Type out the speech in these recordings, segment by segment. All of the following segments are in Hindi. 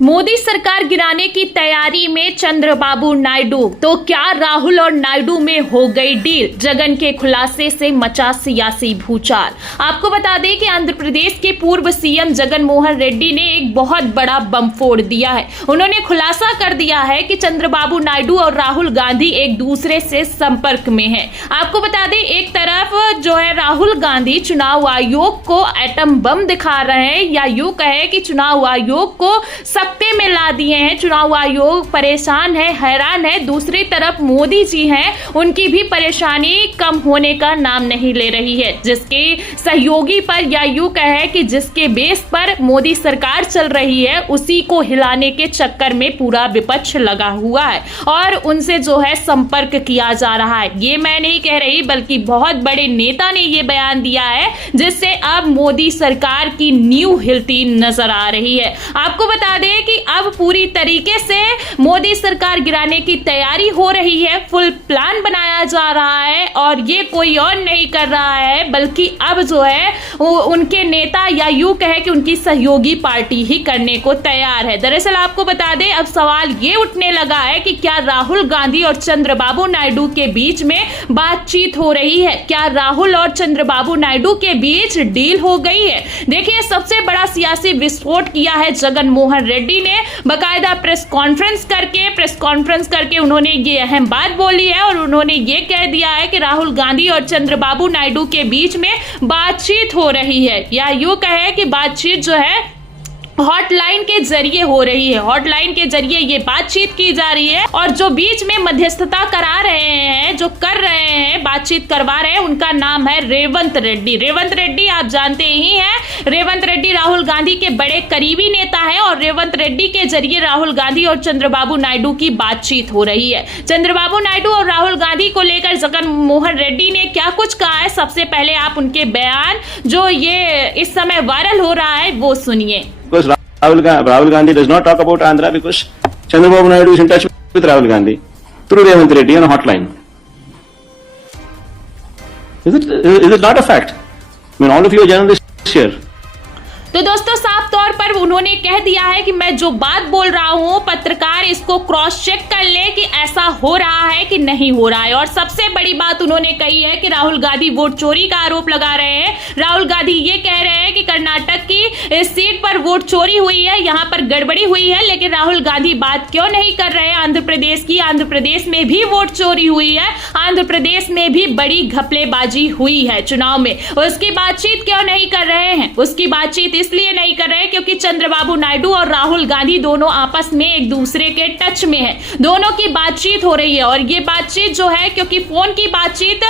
मोदी सरकार गिराने की तैयारी में चंद्रबाबू नायडू। तो क्या राहुल और नायडू में हो गई डील? जगन के खुलासे से मचा सियासी भूचाल। आपको बता दें कि आंध्र प्रदेश के पूर्व सीएम जगन मोहन रेड्डी ने एक बहुत बड़ा बम फोड़ दिया है। उन्होंने खुलासा कर दिया है कि चंद्रबाबू नायडू और राहुल गांधी एक दूसरे से संपर्क में हैं। आपको बता दें, एक तरफ जो है राहुल गांधी चुनाव आयोग को एटम बम दिखा रहे हैं, या यूं कहे कि चुनाव आयोग को सत्ते में ला दिए हैं। चुनाव आयोग परेशान है, हैरान है। दूसरी तरफ मोदी जी हैं, उनकी भी परेशानी कम होने का नाम नहीं ले रही है। जिसके सहयोगी पर, या यूं कहे कि जिसके बेस पर मोदी सरकार चल रही है, उसी को हिलाने के चक्कर में पूरा विपक्ष लगा हुआ है और उनसे जो है संपर्क किया जा रहा है। ये मैं नहीं कह रही, बल्कि बहुत बड़े नेता ने ये बयान दिया है, जिससे अब मोदी सरकार की नींव हिलती नजर आ रही है। आपको बता दें कि अब पूरी तरीके से मोदी सरकार गिराने की तैयारी हो रही है। फुल प्लान बनाया जा रहा है और ये कोई और नहीं कर रहा है, बल्कि अब जो है उनके नेता, या यूं कहे कि उनकी सहयोगी पार्टी ही करने को तैयार है। दरअसल आपको बता दें, अब सवाल ये उठने लगा है कि क्या राहुल गांधी और चंद्रबाबू नायडू के बीच में बातचीत हो रही है? क्या राहुल और चंद्रबाबू नायडू के बीच डील हो गई है? देखिए, सबसे बड़ा सियासी विस्फोट किया है जगन मोहन रेड्डी ने। बकायदा प्रेस कॉन्फ्रेंस करके उन्होंने ये अहम बात बोली है और उन्होंने ये कह दिया है कि राहुल गांधी और चंद्रबाबू नायडू के बीच में बातचीत हो रही है, या यूं कहे कि बातचीत जो है हॉटलाइन के जरिए हो रही है। हॉटलाइन के जरिए ये बातचीत की जा रही है और जो बीच में मध्यस्थता करा रहे हैं, जो कर रहे हैं, बातचीत करवा रहे हैं, उनका नाम है रेवंत रेड्डी। रेवंत रेड्डी आप जानते ही हैं, रेवंत रेड्डी राहुल गांधी के बड़े करीबी नेता है और रेवंत रेड्डी के जरिए राहुल गांधी और चंद्रबाबू नायडू की बातचीत हो रही है। चंद्रबाबू नायडू और राहुल गांधी को लेकर जगन मोहन रेड्डी ने क्या कुछ कहा है, सबसे पहले आप उनके बयान जो ये इस समय वायरल हो रहा है वो सुनिए। Because Rahul Gandhi does not talk about Andhra because Chandrababu Naidu is in touch with Rahul Gandhi through Revanth Reddy on a hotline. Is it not a fact? I mean, all of you are journalists here. तो दोस्तों, साफ तौर पर उन्होंने कह दिया है कि मैं जो बात बोल रहा हूं, पत्रकार इसको क्रॉस चेक कर ले कि ऐसा हो रहा है कि नहीं हो रहा है। और सबसे बड़ी बात उन्होंने कही है कि राहुल गांधी वोट चोरी का आरोप लगा रहे हैं। राहुल गांधी ये कह रहे हैं कि कर्नाटक की इस सीट पर वोट चोरी हुई है, यहां पर गड़बड़ी हुई है, लेकिन राहुल गांधी बात क्यों नहीं कर रहे हैं आंध्र प्रदेश की? आंध्र प्रदेश में भी वोट चोरी हुई है, आंध्र प्रदेश में भी बड़ी घपलेबाजी हुई है चुनाव में। उसकी बातचीत क्यों नहीं कर रहे हैं? उसकी बातचीत इसलिए नहीं कर रहे क्योंकि चंद्रबाबू नायडू और राहुल गांधी दोनों आपस में एक दूसरे के टच में है। दोनों की बातचीत हो रही है और ये बातचीत जो है, क्योंकि फोन की बातचीत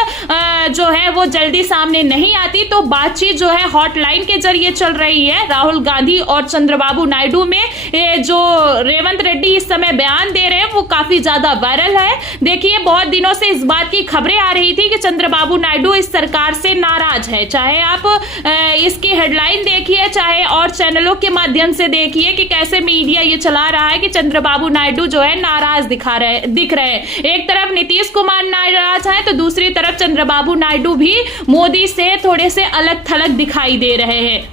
जो है वो जल्दी सामने नहीं आती, तो बातचीत जो है हॉटलाइन के जरिए चल रही है। राहुल गांधी और चंद्रबाबू नायडू में जो रेवंत रेड्डी इस समय बयान दे रहे हैं वो काफी ज्यादा वायरल है। देखिए, बहुत दिनों से इस बात की खबरें आ रही थी कि चंद्रबाबू नायडू इस सरकार से नाराज है। चाहे आप इसकी हेडलाइन देखिए, चाहे और चैनलों के माध्यम से देखिए कि कैसे मीडिया ये चला रहा है कि चंद्रबाबू नायडू जो है नाराज दिख रहे हैं। एक तरफ नीतीश कुमार नाराज है, तो दूसरी तरफ चंद्रबाबू नायडू भी मोदी से थोड़े से अलग थलग दिखाई दे रहे हैं।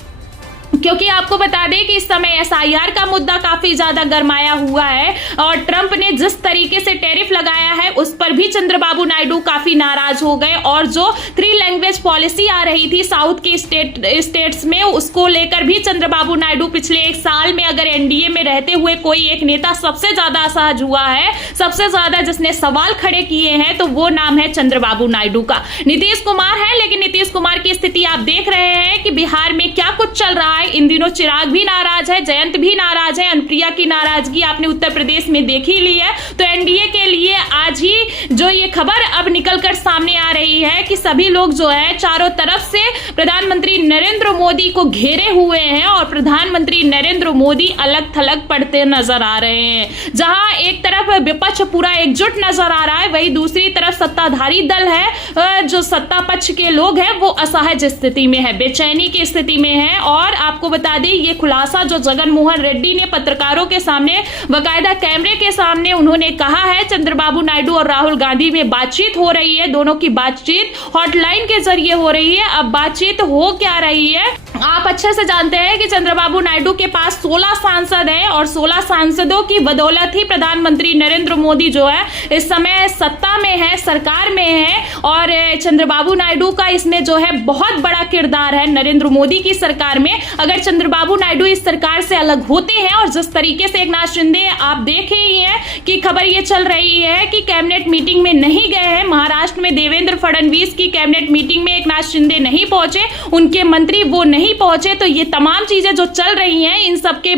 क्योंकि आपको बता दें कि इस समय एसआईआर का मुद्दा काफी ज्यादा गरमाया हुआ है और ट्रंप ने जिस तरीके से टैरिफ लगाया है उस पर भी चंद्रबाबू नायडू काफी नाराज हो गए। और जो 3 लैंग्वेज पॉलिसी आ रही थी साउथ की स्टेट्स में, उसको लेकर भी चंद्रबाबू नायडू पिछले 1 साल में, अगर एनडीए में रहते हुए कोई एक नेता सबसे ज्यादा असहज हुआ है, सबसे ज्यादा जिसने सवाल खड़े किए हैं, तो वो नाम है चंद्रबाबू नायडू का। नीतीश कुमार है, लेकिन नीतीश कुमार की स्थिति आप देख रहे हैं कि बिहार में क्या कुछ चल रहा है। इन दिनों चिराग भी नाराज है, जयंत भी नाराज है, अनुप्रिया की नाराजगी आपने उत्तर प्रदेश में देख ही ली है। तो एनडीए के लिए आज ही जो ये खबर अब निकलकर सामने आ रही है कि सभी लोग जो है चारों तरफ से प्रधानमंत्री नरेंद्र मोदी को घेरे हुए हैं और प्रधानमंत्री नरेंद्र मोदी अलग थलग पड़ते नजर आ रहे हैं। जहां एक तरफ विपक्ष पूरा एकजुट नजर आ रहा है, वहीं दूसरी तरफ सत्ताधारी दल है, जो सत्ता पक्ष के लोग हैं, वो असहज स्थिति में है, बेचैनी की स्थिति में है। और आपको बता दें, ये खुलासा जो जगन मोहन रेड्डी ने पत्रकारों के सामने, बाकायदा कैमरे के सामने उन्होंने कहा है, चंद्रबाबू नायडू और राहुल गांधी में बातचीत हो रही है। दोनों की बातचीत हॉटलाइन के जरिए हो रही है। अब बातचीत हो क्या रही है आप अच्छे से जानते हैं कि चंद्रबाबू नायडू के पास 16 सांसद हैं और 16 सांसदों की बदौलत ही प्रधानमंत्री नरेंद्र मोदी जो है इस समय सत्ता में है, सरकार में है। और चंद्रबाबू नायडू का इसमें जो है बहुत बड़ा किरदार है नरेंद्र मोदी की सरकार में। अगर चंद्रबाबू नायडू इस सरकार से अलग होते हैं और जिस तरीके से एकनाथ शिंदे, आप देख ही हैं कि खबर ये चल रही है कि कैबिनेट मीटिंग में नहीं गए हैं। महाराष्ट्र में देवेंद्र फडणवीस की कैबिनेट मीटिंग में एकनाथ शिंदे नहीं पहुंचे, उनके मंत्री वो नहीं पहुंचे, तो ये तमाम चीजें जो चल रही हैं इन सब के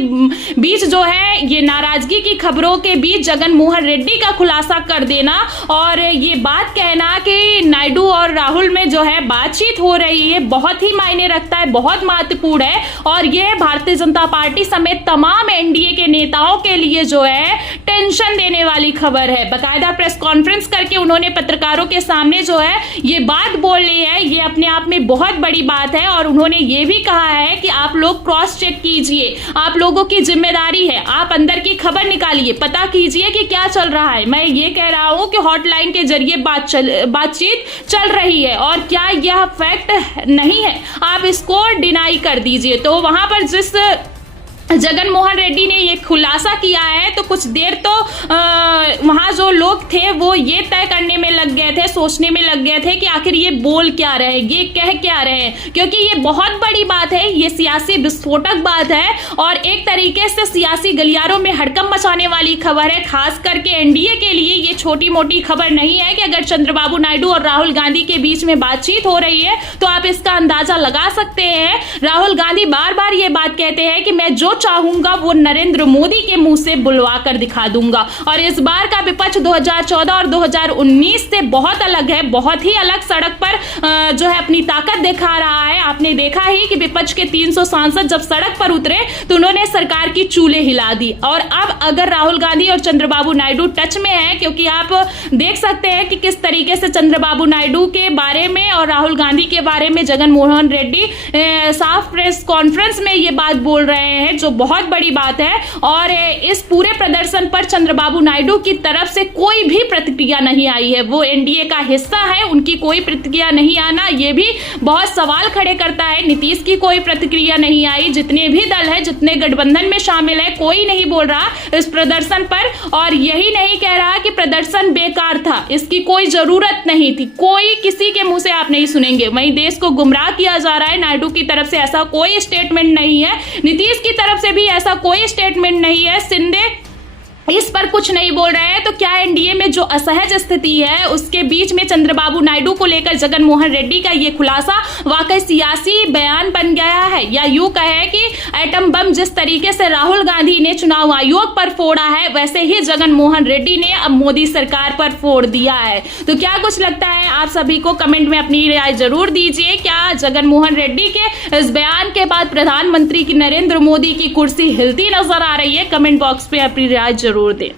बीच जो है ये नाराजगी की खबरों के बीच जगन मोहन रेड्डी का खुलासा कर देना और ये बात कहना कि नायडू और राहुल में जो है बातचीत हो रही है बहुत ही मायने रखता है, बहुत महत्वपूर्ण है। और ये भारतीय जनता पार्टी समेत तमाम एनडीए के नेताओं के लिए जो है टेंशन देने वाली खबर है। बाकायदा प्रेस कॉन्फ्रेंस करके उन्होंने पत्रकारों के सामने जो है ये बात बोल ली है, ये अपने आप में बहुत बड़ी बात है। और उन्होंने ये भी कहा है कि आप लोग क्रॉस चेक कीजिए, आप लोगों की जिम्मेदारी है, आप अंदर की खबर निकालिए, पता कीजिए कि क्या चल रहा है। मैं ये कह रहा हूं कि हॉटलाइन के जरिए बातचीत चल रही है और क्या यह फैक्ट नहीं है, आप इसको डिनाई कर दीजिए। तो वहां पर जिस जगन मोहन रेड्डी ने ये खुलासा किया है तो कुछ देर तो वहां जो लोग थे वो ये तय करने में लग गए थे, सोचने में लग गए थे कि आखिर ये बोल क्या रहे, ये कह क्या रहे, क्योंकि ये बहुत बड़ी बात है, ये सियासी विस्फोटक बात है और एक तरीके से सियासी गलियारों में हड़कंप मचाने वाली खबर है। खास करके एनडीए के लिए ये छोटी मोटी खबर नहीं है कि अगर चंद्रबाबू नायडू और राहुल गांधी के बीच में बातचीत हो रही है तो आप इसका अंदाजा लगा सकते हैं। राहुल गांधी बार बार ये बात कहते हैं कि मैं जो चाहूंगा वो नरेंद्र मोदी के मुंह से बुलवा कर दिखा दूंगा। और इस बार का विपक्ष 2014 और 2019 से बहुत अलग है, बहुत ही अलग सड़क पर जो है अपनी ताकत दिखा रहा है। आपने देखा ही कि विपक्ष के 300 सांसद जब सड़क पर उतरे तो उन्होंने सरकार की चूल्हे हिला दी। और अब अगर राहुल गांधी और चंद्रबाबू नायडू टच में है, क्योंकि आप देख सकते हैं कि किस तरीके से चंद्रबाबू नायडू के बारे में और राहुल गांधी के बारे में जगन मोहन रेड्डी साफ प्रेस कॉन्फ्रेंस में ये बात बोल रहे हैं, जो बहुत बड़ी बात है। और इस पूरे प्रदर्शन पर चंद्रबाबू नायडू की तरफ से कोई भी प्रतिक्रिया नहीं आई है। वो एनडीए का हिस्सा है, उनकी कोई प्रतिक्रिया नहीं आना ये भी बहुत सवाल खड़े करता है। नीतीश की कोई प्रतिक्रिया नहीं आई, जितने भी दल है, जितने गठबंधन में शामिल है, कोई नहीं बोल रहा इस प्रदर्शन पर। और यही नहीं कह रहा कि प्रदर्शन बेकार था, इसकी कोई जरूरत नहीं थी, कोई किसी के मुंह से आप नहीं सुनेंगे। वहीं देश को गुमराह किया जा रहा है, नायडू की तरफ से ऐसा कोई स्टेटमेंट नहीं है, नीतीश की तरफ से भी ऐसा कोई स्टेटमेंट नहीं है, शिंदे इस पर कुछ नहीं बोल रहे हैं। तो क्या एनडीए में जो असहज स्थिति है उसके बीच में चंद्रबाबू नायडू को लेकर जगन मोहन रेड्डी का ये खुलासा वाकई सियासी बयान बन गया है, या यूं कहे कि एटम बम जिस तरीके से राहुल गांधी ने चुनाव आयोग पर फोड़ा है वैसे ही जगन मोहन रेड्डी ने अब मोदी सरकार पर फोड़ दिया है। तो क्या कुछ लगता है आप सभी को, कमेंट में अपनी राय जरूर दीजिए। क्या जगन मोहन रेड्डी के इस बयान के बाद प्रधानमंत्री की नरेंद्र मोदी की कुर्सी हिलती नजर आ रही है? कमेंट बॉक्स पे अपनी राय जरूर दें।